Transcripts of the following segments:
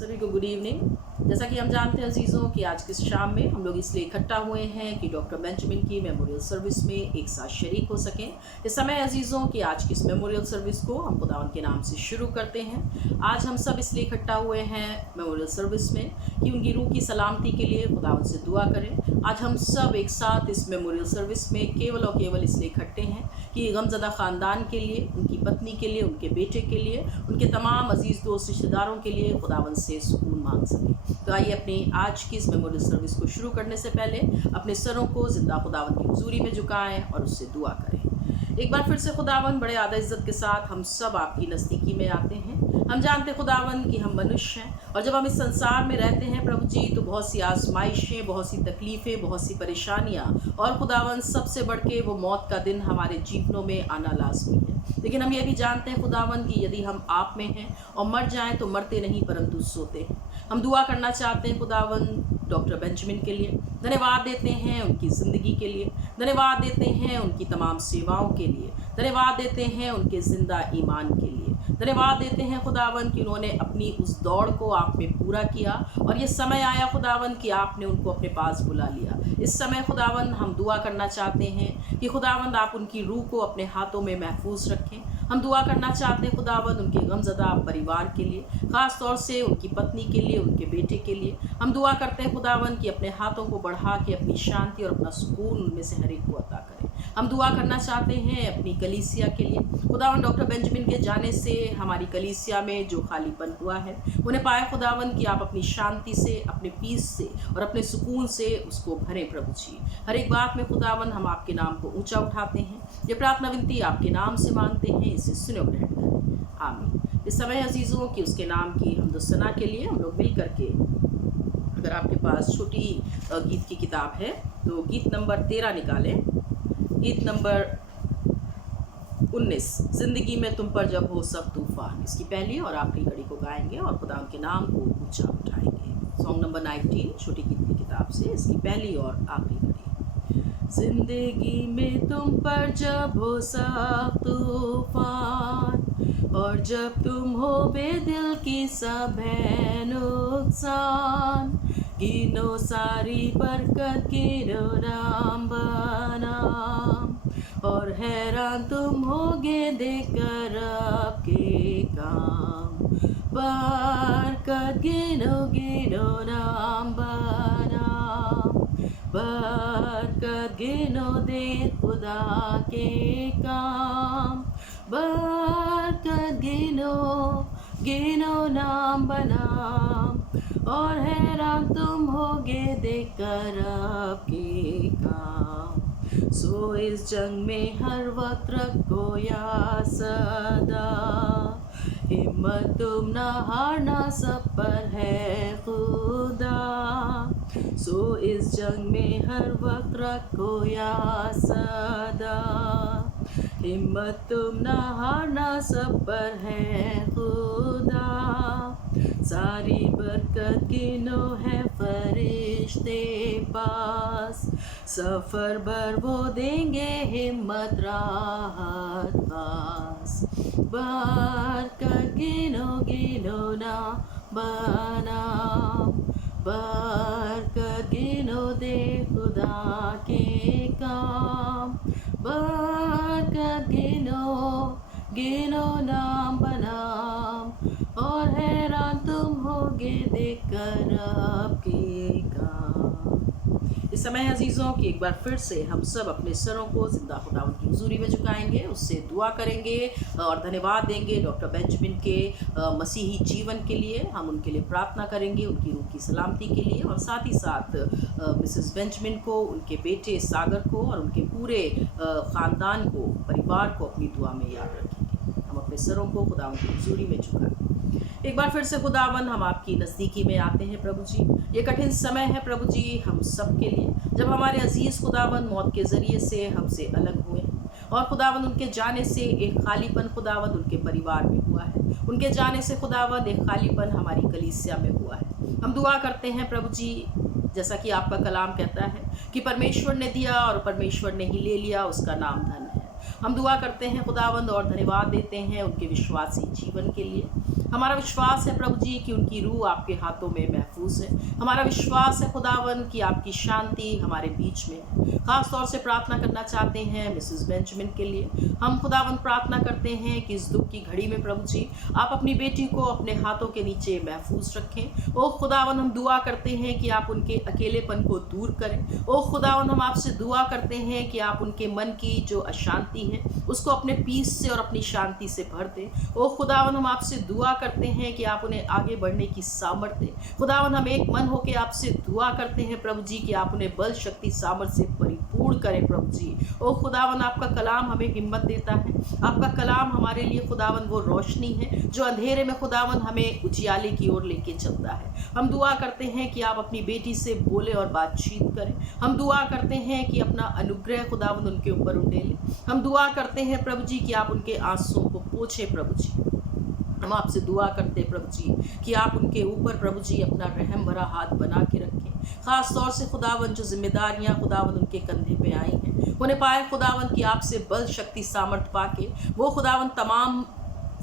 सभी को good evening. जैसा कि हम जानते हैं अजीज़ों कि आज की शाम में हम लोग इसलिए इकट्ठा हुए हैं कि डॉक्टर बेंजामिन की मेमोरियल सर्विस में एक साथ शरीक हो सकें। इस समय अजीज़ों कि आज की इस मेमोरियल सर्विस को हम खुदावन के नाम से शुरू करते हैं। आज हम सब इसलिए इकट्ठा हुए हैं मेमोरियल सर्विस में कि उनकी रूह की सलामती के लिए खुदावन से दुआ करें। आज हम सब एक साथ इस मेमोरियल सर्विस में केवल और केवल इसलिए इकट्ठे हैं कि गमज़दा ख़ानदान के लिए, उनकी पत्नी के लिए, उनके बेटे के लिए, उनके तमाम अजीज़ दोस्त रिश्तेदारों के लिए खुदावन से सुकून मांग सकें। तो आइए अपनी आज की इस मेमोरियल सर्विस को शुरू करने से पहले अपने सरों को ज़िंदा खुदावन की हुजूरी में झुकाएं और उससे दुआ करें। एक बार फिर से खुदावन बड़े आदर इज़्ज़त के साथ हम सब आपकी नज़दीकी में आते हैं। हम जानते खुदावन कि हम मनुष्य हैं और जब हम इस संसार में रहते हैं प्रभु जी, तो बहुत सी आजमाइशें, बहुत सी तकलीफ़ें, बहुत सी परेशानियाँ और खुदावन सबसे बढ़ के वो मौत का दिन हमारे जीवनों में आना लाजमी है। लेकिन हम ये भी जानते हैं खुदावन कि यदि हम आप में हैं और मर जाएं तो मरते नहीं परंतु सोते हैं। हम दुआ करना चाहते हैं खुदावन डॉक्टर बेंजामिन के लिए, धन्यवाद देते हैं उनकी ज़िंदगी के लिए, धन्यवाद देते हैं उनकी तमाम सेवाओं के लिए, धन्यवाद देते हैं उनके ज़िंदा ईमान के लिए, धन्यवाद देते हैं खुदावन कि उन्होंने अपनी उस दौड़ को आप में पूरा किया और ये समय आया खुदावन कि आपने उनको अपने पास बुला लिया। इस समय खुदावन हम दुआ करना चाहते हैं कि खुदावन आप उनकी रूह को अपने हाथों में महफूज रखें। हम दुआ करना चाहते हैं खुदावन उनके गमज़दा परिवार के लिए, ख़ास तौर से उनकी पत्नी के लिए, उनके बेटे के लिए। हम दुआ करते हैं खुदावन कि अपने हाथों को बढ़ा के अपनी शांति और अपना सुकून उनमें से हर एक को अता करें। हम दुआ करना चाहते हैं अपनी कलीसिया के लिए। खुदावन डॉक्टर बेंजामिन के जाने से हमारी कलीसिया में जो खालीपन हुआ है उन्हें पाए खुदावन कि आप अपनी शांति से, अपने पीस से और अपने सुकून से उसको भरें प्रभु जी। हर एक बात में खुदावन हम आपके नाम को ऊंचा उठाते हैं। ये प्रार्थना विनती आपके नाम से मांगते हैं, इसे सुनो ग्रहण करें, आमीन। इस समय अजीज़ों कि उसके नाम की हमदुसना के लिए हम लोग मिल करके, अगर आपके पास छोटी गीत की किताब है तो गीत नंबर 13 निकालें। गीत नंबर 19, ज़िंदगी में तुम पर जब हो सब तूफान, इसकी पहली और आखिरी कड़ी को गाएंगे और खुदा के नाम को ऊंचा उठाएंगे। सॉन्ग नंबर 19 छोटी गीत की किताब से, इसकी पहली और आखिरी कड़ी। ज़िंदगी में तुम पर जब हो सब तूफान और जब तुम हो बेदिल की सब है नुकसान, गिनो सारी बरकत, गिनो नाम बनाम और हैरान तुम होगे देखकर आपके काम। बरकत गिनो गिनो नाम बनाम, बरकत गिनो दे खुदा के काम। बरकत गिनो गिनो नाम बनाम और हैरान तुम होगे देखकर आपके काम। सो इस जंग में हर वक्त रखो या सदा, हिम्मत तुम न हारना, सब पर है खुदा। सो इस जंग में हर वक्त रखो या सदा, हिम्मत तुम न हारना, सब पर है खुदा। सारी बरकत गिनो है फरिश्ते पास, सफ़र भर वो देंगे हिम्मत राहत पास। बरकत गिनो गिनो ना बनाम, बरकत गिनो दे खुदा के काम। बरकत गिनो गिनो नाम बनाम और हैरान तुम होगे देखकर आपके काम। इस समय अजीज़ों की एक बार फिर से हम सब अपने सरों को ज़िंदा खुदावंद की हुजूरी में झुकाएंगे, उससे दुआ करेंगे और धन्यवाद देंगे डॉक्टर बेंजामिन के मसीही जीवन के लिए। हम उनके लिए प्रार्थना करेंगे, उनकी रूह की सलामती के लिए, और साथ ही साथ मिसेस बेंजामिन को, उनके बेटे सागर को और उनके पूरे ख़ानदान को, परिवार को अपनी दुआ में याद रखेंगे। हम अपने सरों को खुदावंद की हुजूरी में झुकाएं। एक बार फिर से खुदावन हम आपकी नज़दीकी में आते हैं प्रभु जी। ये कठिन समय है प्रभु जी हम सब के लिए, जब हमारे अजीज़ खुदावन मौत के ज़रिए से हमसे अलग हुए और खुदावन उनके जाने से एक खालीपन खुदावन उनके परिवार में हुआ है। उनके जाने से खुदावन एक खालीपन हमारी कलीसिया में हुआ है। हम दुआ करते हैं प्रभु जी, जैसा कि आपका कलाम कहता है कि परमेश्वर ने दिया और परमेश्वर ने ही ले लिया, उसका नाम धन है। हम दुआ करते हैं खुदावंद और धन्यवाद देते हैं उनके विश्वासी जीवन के लिए। हमारा विश्वास है प्रभु जी कि उनकी रूह आपके हाथों में महफूज है। हमारा विश्वास है खुदावंद कि आपकी शांति हमारे बीच में है। खास तौर से प्रार्थना करना चाहते हैं मिसेस बेंजामिन के लिए। हम खुदावंद प्रार्थना करते हैं कि इस दुख की घड़ी में प्रभु जी आप अपनी बेटी को अपने हाथों के नीचे महफूज रखें। ओ खुदावंद हम दुआ करते हैं कि आप उनके अकेलेपन को दूर करें। ओ खुदावंद हम आपसे दुआ करते हैं कि आप उनके मन की जो अशांति है उसको अपने पीस से और अपनी शांति से भर दें। ओ खुदावंद हम आपसे दुआ करते हैं कि आप उन्हें आगे बढ़ने की सामर्थ्य दें। खुदावंद हम एक मन होकर आपसे दुआ करते हैं प्रभु जी कि आप उन्हें बल शक्ति सामर्थ्य से परिपूर्ण करें प्रभु जी। ओ खुदावंद आपका कलाम हमें हिम्मत देता है। आपका कलाम हमारे लिए खुदावंद वो रोशनी है जो अंधेरे में खुदावंद हमें उजियाले की ओर लेके चलता है। हम दुआ करते हैं कि आप अपनी बेटी से बोले और बातचीत करें। हम दुआ करते हैं कि अपना अनुग्रह खुदावंद उनके ऊपर उंडेले। हम दुआ करते हैं प्रभु जी कि आप उनके आंसुओं को पोंछे प्रभु जी। हम आपसे दुआ करते हैं प्रभु जी कि आप उनके ऊपर प्रभु जी अपना रहम भरा हाथ बना के रखें। खास तौर से खुदावंद जो जिम्मेदारियां खुदावंद उनके कंधे पे आई हैं उन्हें पाए खुदावंद कि आपसे बल शक्ति सामर्थ पाके वो खुदावंद तमाम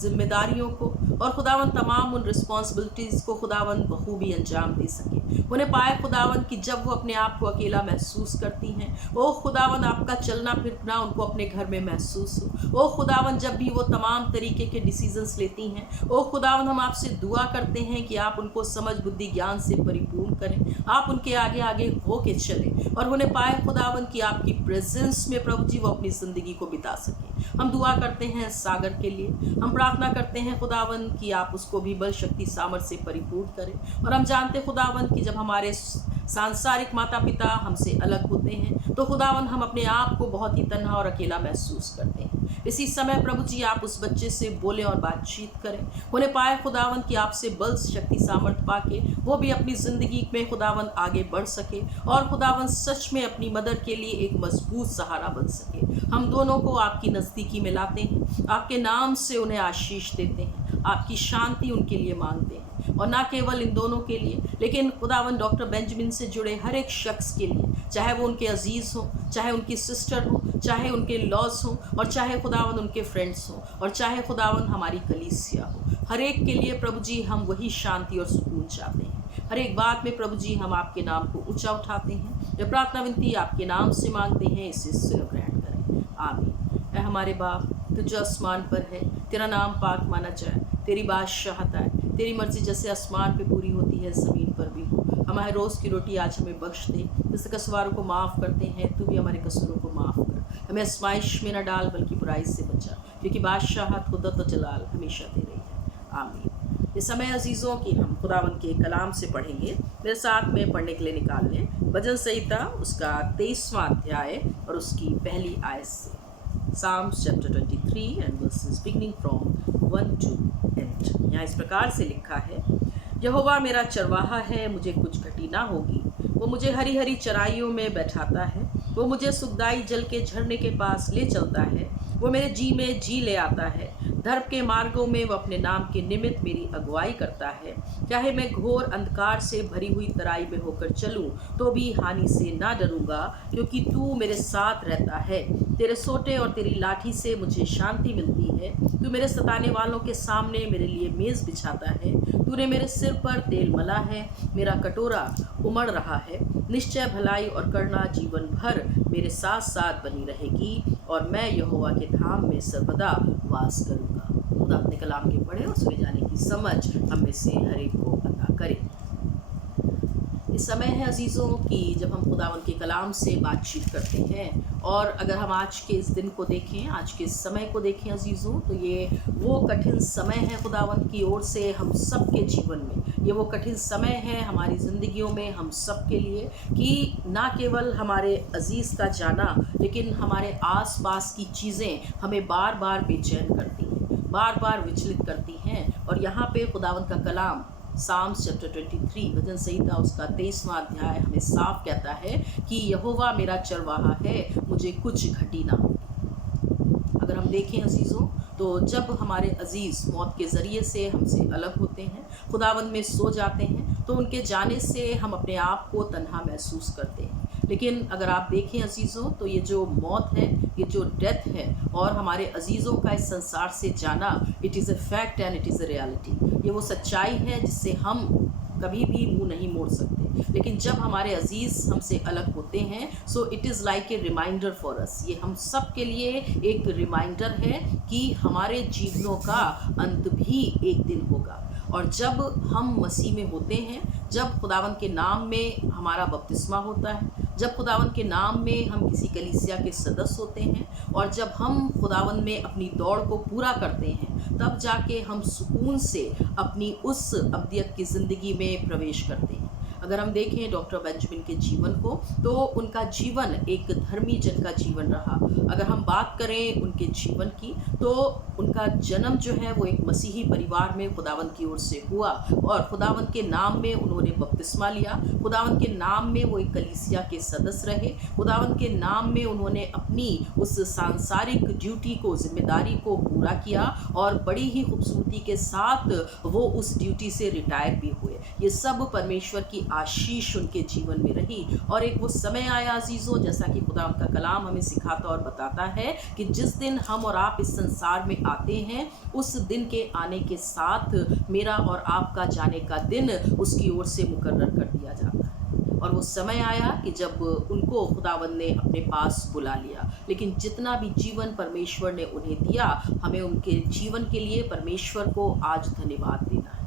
जिम्मेदारियों को और खुदावंद तमाम उन रिस्पॉन्सिबिलिटीज़ को खुदावंद बखूबी अंजाम दे सके। उन्हें पाए खुदावंद कि जब वो अपने आप को अकेला महसूस करती हैं ओ खुदावंद आपका चलना फिरना उनको अपने घर में महसूस हो। ओ खुदावंद जब भी वो तमाम तरीके के डिसीजंस लेती हैं ओ खुदावंद हम आपसे दुआ करते हैं कि आप उनको समझ बुद्धि ज्ञान से परिपूर्ण करें। आप उनके आगे आगे हो के चलें और उन्हें पाए खुदावंद कि आपकी प्रेजेंस में प्रभु जी वो अपनी ज़िंदगी को बिता सकें। हम दुआ करते हैं सागर के लिए। हम प्रार्थना करते हैं खुदावंद कि आप उसको भी बल शक्ति सामर्थ्य से परिपूर्ण करें। और हम जानते खुदावंद कि जब हमारे सांसारिक माता पिता हमसे अलग होते हैं तो खुदावंद हम अपने आप को बहुत ही तन्हा और अकेला महसूस करते हैं। इसी समय प्रभु जी आप उस बच्चे से बोलें और बातचीत करें। उन्हें पाए खुदावंद कि आपसे बल शक्ति सामर्थ्य पाके वो भी अपनी ज़िंदगी में खुदावंद आगे बढ़ सके और खुदावंद सच में अपनी मदद के लिए एक मजबूत सहारा बन सके। हम दोनों को आपकी नज़दीकी में लाते हैं। आपके नाम से उन्हें आशीष देते हैं। आपकी शांति उनके लिए मांगते हैं और ना केवल इन दोनों के लिए लेकिन खुदावंद डॉक्टर बेंजामिन से जुड़े हर एक शख्स के लिए, चाहे वो उनके अजीज़ हों, चाहे उनकी सिस्टर हो, चाहे उनके लॉस हों और चाहे खुदावंद उनके फ्रेंड्स हों और चाहे खुदावंद हमारी कलीसिया हो। हर एक के लिए प्रभु जी हम वही शांति और सुकून चाहते हैं। हर एक बात में प्रभु जी हम आपके नाम को ऊंचा उठाते हैं। ये प्रार्थना विनती आपके नाम से मांगते हैं, इसे सुन ग्रहण करें। आमीन। ऐ हमारे बाप तू जो आसमान पर है, तेरा नाम पाक माना जाए, तेरी बादशाहत आए, तेरी मर्जी जैसे आसमान पे पूरी होती है ज़मीन पर भी हो। हमारे रोज़ की रोटी आज हमें बख्श दे, जैसे कसूरों को माफ़ करते हैं तू भी हमारे कसूरों को माफ़ कर। हमें आजमाइश में न डाल बल्कि बुराई से बचा, क्योंकि बादशाहत खुदरत और जलाल हमेशा तेरे है। आमीन। इस समय अजीज़ों की हम खुदावंद के कलाम से पढ़ेंगे। मेरे साथ में पढ़ने के लिए निकाल लें भजन संहिता उसका 23वां अध्याय और उसकी पहली आयत से। Psalms chapter 23 and verses beginning from 1 to 8। यहाँ इस प्रकार से लिखा है, यहोवा मेरा चरवाहा है, मुझे कुछ घटी ना होगी। वो मुझे हरी हरी चराइयों में बैठाता है, वो मुझे सुखदाई जल के झरने के पास ले चलता है, वो मेरे जी में जी ले आता है। धर्म के मार्गों में वो अपने नाम के निमित्त मेरी अगुवाई करता है। चाहे मैं घोर अंधकार से भरी हुई तराई में होकर चलूं तो भी हानि से ना डरूंगा, क्योंकि तू मेरे साथ रहता है। तेरे सोटे और तेरी लाठी से मुझे शांति मिलती है। तू मेरे सताने वालों के सामने मेरे लिए मेज़ बिछाता है। तूने मेरे सिर पर तेल मला है, मेरा कटोरा उमड़ रहा है। निश्चय भलाई और करुणा जीवन भर मेरे साथ साथ बनी रहेगी और मैं यहोवा के धाम में सर्वदा वास करूँगा। खुदा अपने कलाम के पढ़े और सुने जाने की समझ हम में से हर एक को अता करे। इस समय है अजीज़ों कि जब हम खुदावंद के कलाम से बातचीत करते हैं और अगर हम आज के इस दिन को देखें, आज के इस समय को देखें अजीज़ों, तो ये वो कठिन समय है खुदावंद की ओर से हम सब के जीवन में। ये वो कठिन समय है हमारी ज़िंदगियों में हम सब के लिए कि ना केवल हमारे अजीज़ का जाना लेकिन हमारे आसपास की चीज़ें हमें बार बार बेचैन करती हैं, बार बार विचलित करती हैं। और यहाँ पे खुदावंद का कलाम Psalms chapter 23 भजन संहिता उसका 23वां अध्याय हमें साफ कहता है कि यहोवा मेरा चरवाहा है, मुझे कुछ घटी ना हो। अगर हम देखें अजीज़ों, तो जब हमारे अजीज़ मौत के ज़रिए से हमसे अलग होते हैं, खुदावंद में सो जाते हैं, तो उनके जाने से हम अपने आप को तन्हा महसूस करते हैं। लेकिन अगर आप देखें अजीज़ों, तो ये जो मौत है, ये जो डेथ है और हमारे अजीज़ों का इस संसार से जाना, it is a fact and it is a reality. ये वो सच्चाई है जिससे हम कभी भी मुंह नहीं मोड़ सकते। लेकिन जब हमारे अजीज़ हमसे अलग होते हैं, so it is like a reminder for us. ये हम सब के लिए एक रिमाइंडर है कि हमारे जीवनों का अंत भी एक दिन होगा। और जब हम मसीह में होते हैं, जब खुदावन के नाम में हमारा बपतिस्मा होता है, जब खुदावन के नाम में हम किसी कलीसिया के सदस्य होते हैं और जब हम खुदावन में अपनी दौड़ को पूरा करते हैं, तब जाके हम सुकून से अपनी उस अब्दियत की ज़िंदगी में प्रवेश करते हैं। अगर हम देखें डॉक्टर बेंजामिन के जीवन को, तो उनका जीवन एक धर्मी जन का जीवन रहा। अगर हम बात करें उनके जीवन की, तो उनका जन्म जो है वो एक मसीही परिवार में खुदावंद की ओर से हुआ और खुदावंद के नाम में उन्होंने बपतिस्मा लिया। खुदावंद के नाम में वो एक कलीसिया के सदस्य रहे। खुदावंद के नाम में उन्होंने अपनी उस सांसारिक ड्यूटी को, जिम्मेदारी को पूरा किया और बड़ी ही खूबसूरती के साथ वो उस ड्यूटी से रिटायर भी हुए। ये सब परमेश्वर की आशीष उनके जीवन में रही। और एक वो समय आया अजीज़ों, जैसा कि खुदा का कलाम हमें सिखाता और बताता है कि जिस दिन हम और आप इस संसार में आते हैं, उस दिन के आने के साथ मेरा और आपका जाने का दिन उसकी ओर से मुकर्रर कर दिया जाता है। और वो समय आया कि जब उनको खुदावंद ने अपने पास बुला लिया। लेकिन जितना भी जीवन परमेश्वर ने उन्हें दिया, हमें उनके जीवन के लिए परमेश्वर को आज धन्यवाद देना है।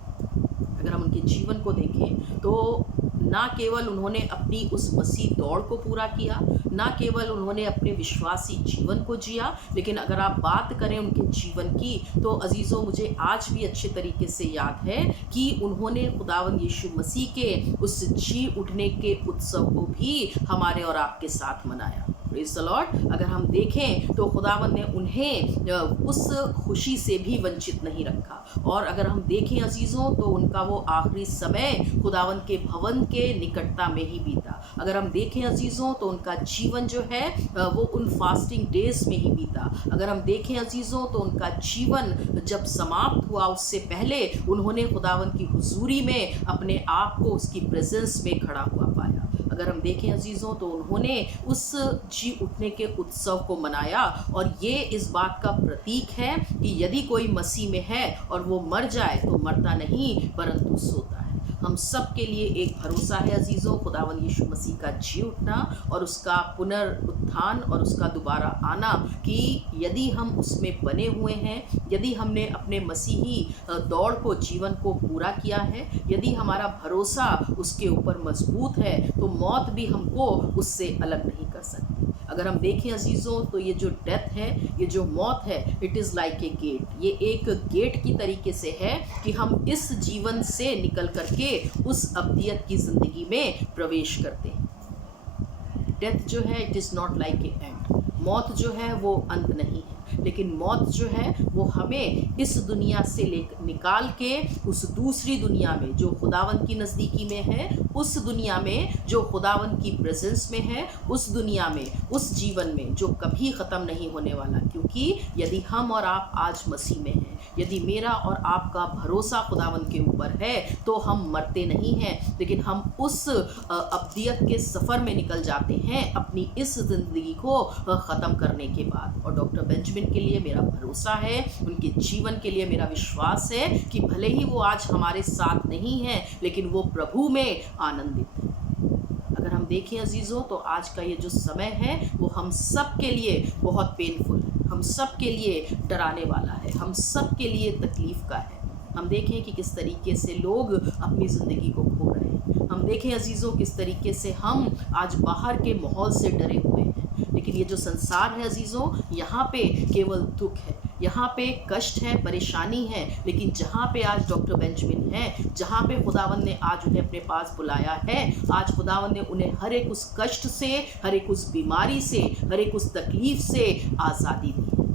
अगर हम उनके जीवन को देखें, तो ना केवल उन्होंने अपनी उस मसीह दौड़ को पूरा किया, ना केवल उन्होंने अपने विश्वासी जीवन को जिया, लेकिन अगर आप बात करें उनके जीवन की, तो अजीज़ों मुझे आज भी अच्छे तरीके से याद है कि उन्होंने खुदावंद यीशु मसीह के उस जी उठने के उत्सव को भी हमारे और आपके साथ मनाया। Praise the Lord. अगर हम देखें तो खुदावंद ने उन्हें उस खुशी से भी वंचित नहीं रखा। और अगर हम देखें अजीज़ों, तो उनका वो आखिरी समय खुदावंद के भवन के निकटता में ही बीता। अगर हम देखें अजीज़ों, तो उनका जीवन जो है वो उन फास्टिंग डेज में ही बीता। अगर हम देखें अजीज़ों, तो उनका जीवन जब समाप्त हुआ, उससे पहले उन्होंने खुदावंद की हुजूरी में अपने आप को उसकी प्रेजेंस में खड़ा हुआ पाया। अगर हम देखें अजीज़ों, तो उन्होंने उस जी उठने के उत्सव को मनाया। और ये इस बात का प्रतीक है कि यदि कोई मसीह में है और वो मर जाए, तो मरता नहीं परंतु सोता है। हम सब के लिए एक भरोसा है अजीज़ों, खुदावंद यीशु मसीह का जी उठना और उसका पुनरुत्थान और उसका दोबारा आना, कि यदि हम उसमें बने हुए हैं, यदि हमने अपने मसीही दौड़ को, जीवन को पूरा किया है, यदि हमारा भरोसा उसके ऊपर मजबूत है, तो मौत भी हमको उससे अलग नहीं कर सकती। अगर हम देखें अजीज़ों, तो ये जो डेथ है, ये जो मौत है, it is like a gate. ये एक गेट की तरीके से है कि हम इस जीवन से निकल करके उस अब्दियत की ज़िंदगी में प्रवेश करते हैं। डेथ जो है, it is not like A and. मौत जो है वो अंत नहीं है, लेकिन मौत जो है वो हमें इस दुनिया से निकाल के उस दूसरी दुनिया में जो खुदावंद की नज़दीकी में है, उस दुनिया में जो खुदावंद की प्रेजेंस में है, उस दुनिया में, उस जीवन में जो कभी ख़त्म नहीं होने वाला। क्योंकि यदि हम और आप आज मसीह में हैं, यदि मेरा और आपका भरोसा खुदावंद के ऊपर है, तो हम मरते नहीं हैं, लेकिन हम उस अब्दियत के सफ़र में निकल जाते हैं अपनी इस ज़िंदगी को ख़त्म करने के बाद। और डॉक्टर बेंजामिन के लिए मेरा भरोसा है, उनके जीवन के लिए मेरा विश्वास है कि भले ही वो आज हमारे साथ नहीं हैं, लेकिन वो प्रभु में आनंदित हैं। अगर हम देखें अजीज़ों, तो आज का ये जो समय है वो हम सब के लिए बहुत पेनफुल है, हम सब के लिए डराने वाला है, हम सब के लिए तकलीफ़ का है। हम देखें कि किस तरीके से लोग अपनी ज़िंदगी को खो रहे हैं। हम देखें अजीज़ों, किस तरीके से हम आज बाहर के माहौल से डरे हुए हैं। लेकिन ये जो संसार है अजीज़ों, यहाँ पे केवल दुख है, यहाँ पे कष्ट है, परेशानी है। लेकिन जहाँ पे आज डॉक्टर बेंजामिन है, जहाँ पे खुदावंद ने आज उन्हें अपने पास बुलाया है, आज खुदावंद ने उन्हें हर एक उस कष्ट से, हर एक उस बीमारी से, हर एक उस तकलीफ़ से आज़ादी दी।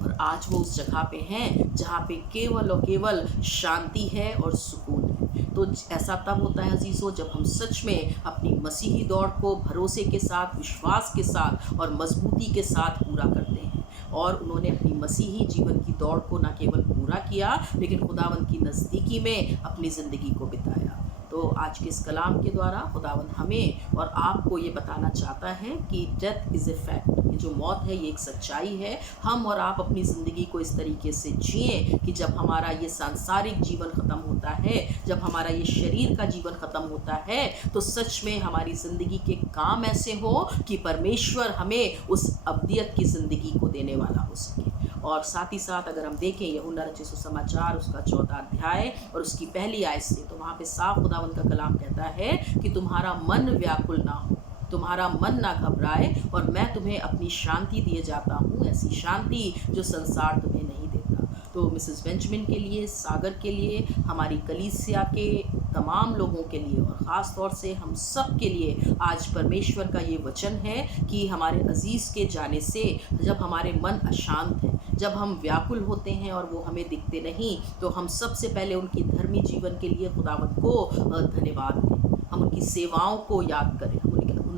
और आज वो उस जगह पे हैं जहाँ पे केवल और केवल शांति है और सुकून है। तो ऐसा तब होता है अजीज़ों, जब हम सच में अपनी मसीही दौड़ को भरोसे के साथ, विश्वास के साथ और मजबूती के साथ पूरा करते हैं। और उन्होंने अपनी मसीही जीवन की दौड़ को न केवल पूरा किया, लेकिन खुदावंद की नज़दीकी में अपनी ज़िंदगी को बिताया। तो आज के इस कलाम के द्वारा खुदावंद हमें और आपको ये बताना चाहता है कि डेथ इज़ ए फैक्ट, ये जो मौत है ये एक सच्चाई है। हम और आप अपनी ज़िंदगी को इस तरीके से जिएं कि जब हमारा ये सांसारिक जीवन ख़त्म होता है, जब हमारा ये शरीर का जीवन ख़त्म होता है, तो सच में हमारी ज़िंदगी के काम ऐसे हो कि परमेश्वर हमें उस अब्दियत की ज़िंदगी को देने वाला हो सके। और साथ ही साथ अगर हम देखें यूहन्ना रचित सुसमाचार उसका 14 अध्याय और उसकी पहली आयत से, तो वहाँ पे साफ खुदावंद का कलाम कहता है कि तुम्हारा मन व्याकुल ना हो, तुम्हारा मन ना घबराए, और मैं तुम्हें अपनी शांति दिए जाता हूँ, ऐसी शांति जो संसार तुम्हें नहीं देता। तो मिसेस बेंजामिन के लिए, सागर के लिए, हमारी कलीसिया के तमाम लोगों के लिए और ख़ास तौर से हम सब के लिए आज परमेश्वर का ये वचन है कि हमारे अजीज़ के जाने से जब हमारे मन अशांत हैं, जब हम व्याकुल होते हैं और वो हमें दिखते नहीं, तो हम सबसे पहले उनकी धर्मी जीवन के लिए खुदावंद को धन्यवाद दें, हम उनकी सेवाओं को याद करें,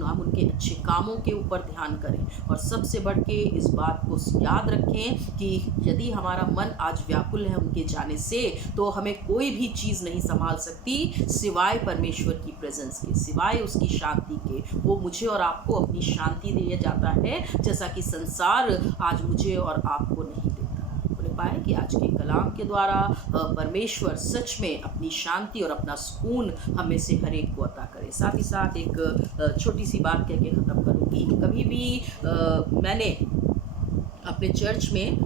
हम उनके अच्छे कामों के ऊपर ध्यान करें, और सबसे बढ़ के इस बात को याद रखें कि यदि हमारा मन आज व्याकुल है उनके जाने से, तो हमें कोई भी चीज़ नहीं संभाल सकती सिवाय परमेश्वर की प्रेजेंस के, सिवाय उसकी शांति के। वो मुझे और आपको अपनी शांति दिया जाता है, जैसा कि संसार आज मुझे और आपको नहीं देता। पाए कि आज के कलाम के द्वारा परमेश्वर सच में अपनी शांति और अपना सुकून हमें से हर एक को अता करे। साथ ही साथ एक छोटी सी बात कह के ख़त्म करूँगी। कभी भी मैंने अपने चर्च में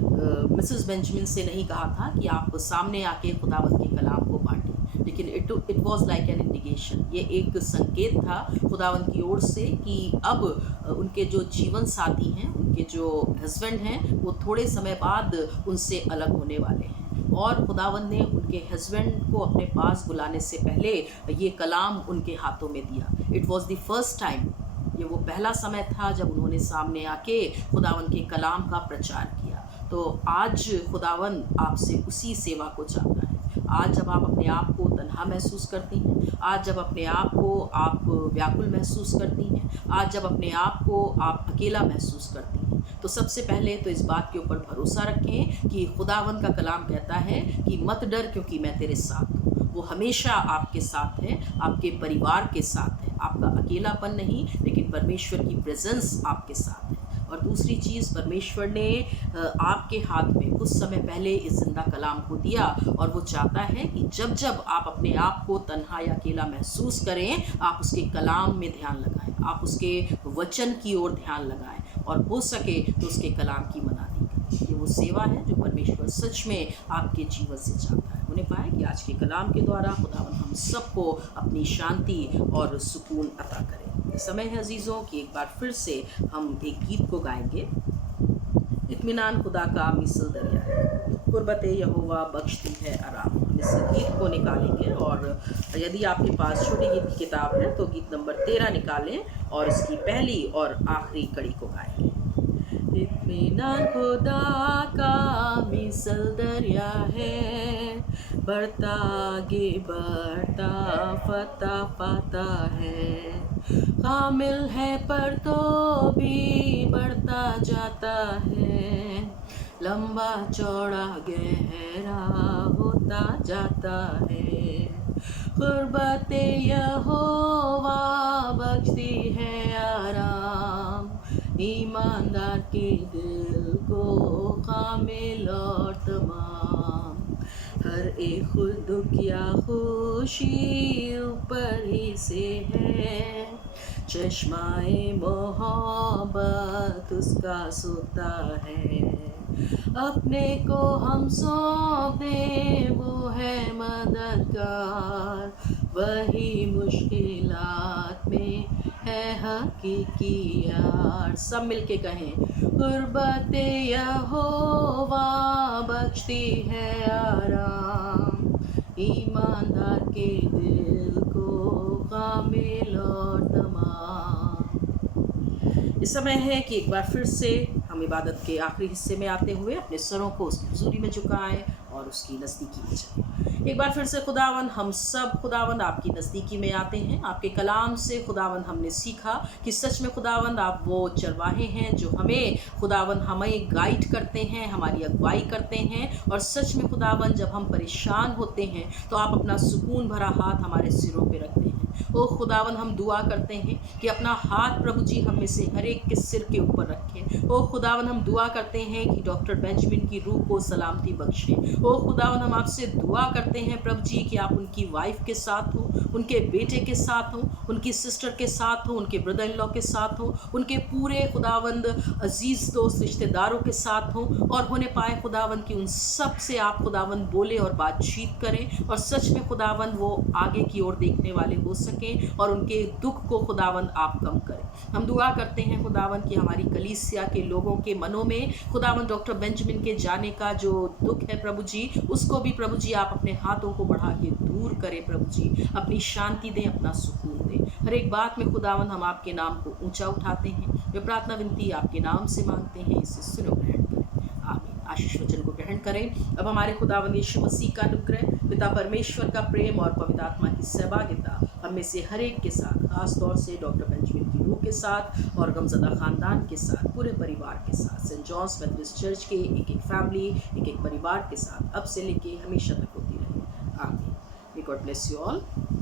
मिसेस बेंजामिन से नहीं कहा था कि आप सामने आके खुदावंद के कलाम को बांटें, लेकिन it was like an indication, ये एक संकेत था खुदावंद की ओर से कि अब उनके जो जीवन साथी हैं, उनके जो हस्बैंड हैं, वो थोड़े समय बाद उनसे अलग होने वाले हैं, और खुदावंद ने उनके हस्बैंड को अपने पास बुलाने से पहले ये कलाम उनके हाथों में दिया। It was the first time, ये वो पहला समय था जब उन्होंने सामने आके खुदावंद के कलाम का प्रचार किया। तो आज खुदावंद आपसे उसी सेवा को चाहता है। आज जब आप अपने आप को तन्हा महसूस करती हैं, आज जब अपने आप को आप व्याकुल महसूस करती हैं, आज जब अपने आप को आप अकेला महसूस करती हैं, तो सबसे पहले तो इस बात के ऊपर भरोसा रखें कि खुदावंद का कलाम कहता है कि मत डर क्योंकि मैं तेरे साथ हूँ। वो हमेशा आपके साथ है, आपके परिवार के साथ है, आपका अकेलापन नहीं, लेकिन परमेश्वर की प्रेजेंस आपके साथ है। और दूसरी चीज़, परमेश्वर ने आपके हाथ में कुछ समय पहले इस जिंदा कलाम को दिया, और वो चाहता है कि जब जब आप अपने आप को तन्हा या अकेला महसूस करें, आप उसके कलाम में ध्यान लगाएं, आप उसके वचन की ओर ध्यान लगाएं, और हो सके तो उसके कलाम की मनादी करें। ये वो सेवा है जो परमेश्वर सच में आपके जीवन से चाहता है। उन्हें पाए कि आज के कलाम के द्वारा खुदावंद हम सबको अपनी शांति और सुकून अता करें। समय है अजीज़ों कि एक बार फिर से हम एक गीत को गाएंगे। इत्मीनान खुदा का मिसल दरिया है, कुर्बत यहोवा बख्शती है आराम। हम इस गीत को निकालेंगे, और यदि आपके पास छोटी गीत की किताब है तो गीत नंबर 13 निकालें और इसकी पहली और आखिरी कड़ी को गाएंगे। इत्मीनान खुदा का मिसल दरिया है, बढ़ता आगे बढ़ता फता पाता है, कामिल है पर तो भी बढ़ता जाता है, लंबा चौड़ा गहरा होता जाता है, कुर्बत यहोवा बख्शती है आराम, ईमानदार के दिल को कामिल और तमाम, हर एक खुद दुख या खुशी ऊपर ही से है, चश्माए मोहब्बत उसका सोता है, अपने को हम सौंप दें वो है मददगार, वही मुश्किलात में है हकीकी यार। सब मिलके कहें, कुर्बत यहोवा बख्शती है आराम, ईमानदार के दिल को कामिल और तमाम। इस समय है कि एक बार फिर से हम इबादत के आखिरी हिस्से में आते हुए अपने सरों को उसकी हुजूरी में झुकाएं और उसकी नज़दीकी में चलें। एक बार फिर से खुदावन हम सब खुदावन आपकी नज़दीकी में आते हैं। आपके कलाम से खुदावन हमने सीखा कि सच में खुदावन आप वो चरवाहे हैं जो हमें खुदावन हमें गाइड करते हैं, हमारी अगुवाई करते हैं। और सच में खुदावन जब हम परेशान होते हैं तो आप अपना सुकून भरा हाथ हमारे सिरों पे रखते हैं। ओ खुदावन हम दुआ करते हैं कि अपना हाथ प्रभु जी हम में से हर एक के सिर के ऊपर रखें। ओ खुदावन हम दुआ करते हैं कि डॉक्टर बेंजामिन की रूह को सलामती बख्शें। ओ खुदावन हम आपसे दुआ करते हैं प्रभु जी कि आप उनकी वाइफ के साथ हो, उनके बेटे के साथ हो, उनकी सिस्टर के साथ हो, उनके ब्रदर इन लॉ के साथ हो, उनके पूरे खुदावंद अजीज दोस्त रिश्तेदारों के साथ हो। और होने पाए खुदावंद कि उन सब से आप खुदावंद बोले और बातचीत करें और सच में खुदावंद वो आगे की ओर देखने वाले हो सकें और उनके दुख को खुदावंद आप कम करें। हम दुआ करते हैं खुदावंद कि हमारी कलीसिया के लोगों के मनों में खुदावंद डॉक्टर बेंजामिन के जाने का जो दुख है प्रभु जी, उसको भी प्रभु जी आप अपने हाथों को बढ़ा के दूर करें प्रभु जी। अपनी शांति दें, अपना सुकून दें। हर एक बात में खुदावंद हम आपके नाम को ऊंचा उठाते हैं। वे प्रार्थना विनती आपके नाम से मांगते हैं, इसे सुनो, ग्रहण करें। आमीन। आशीष वचन को ग्रहण करें। अब हमारे खुदावंद यीशु मसीह का अनुग्रह, पिता परमेश्वर का प्रेम और पवित्र आत्मा की सहभागिता हम में से हर एक के साथ, खास तौर से डॉक्टर बेंजामिन की रूह के साथ और गमज़दा खानदान के साथ, पूरे परिवार के साथ, सेंट जॉन्स मेथोडिस्ट चर्च के एक एक फैमिली, एक एक परिवार के साथ अब से लेके हमेशा तक होती रहे। आमीन। May God bless you all.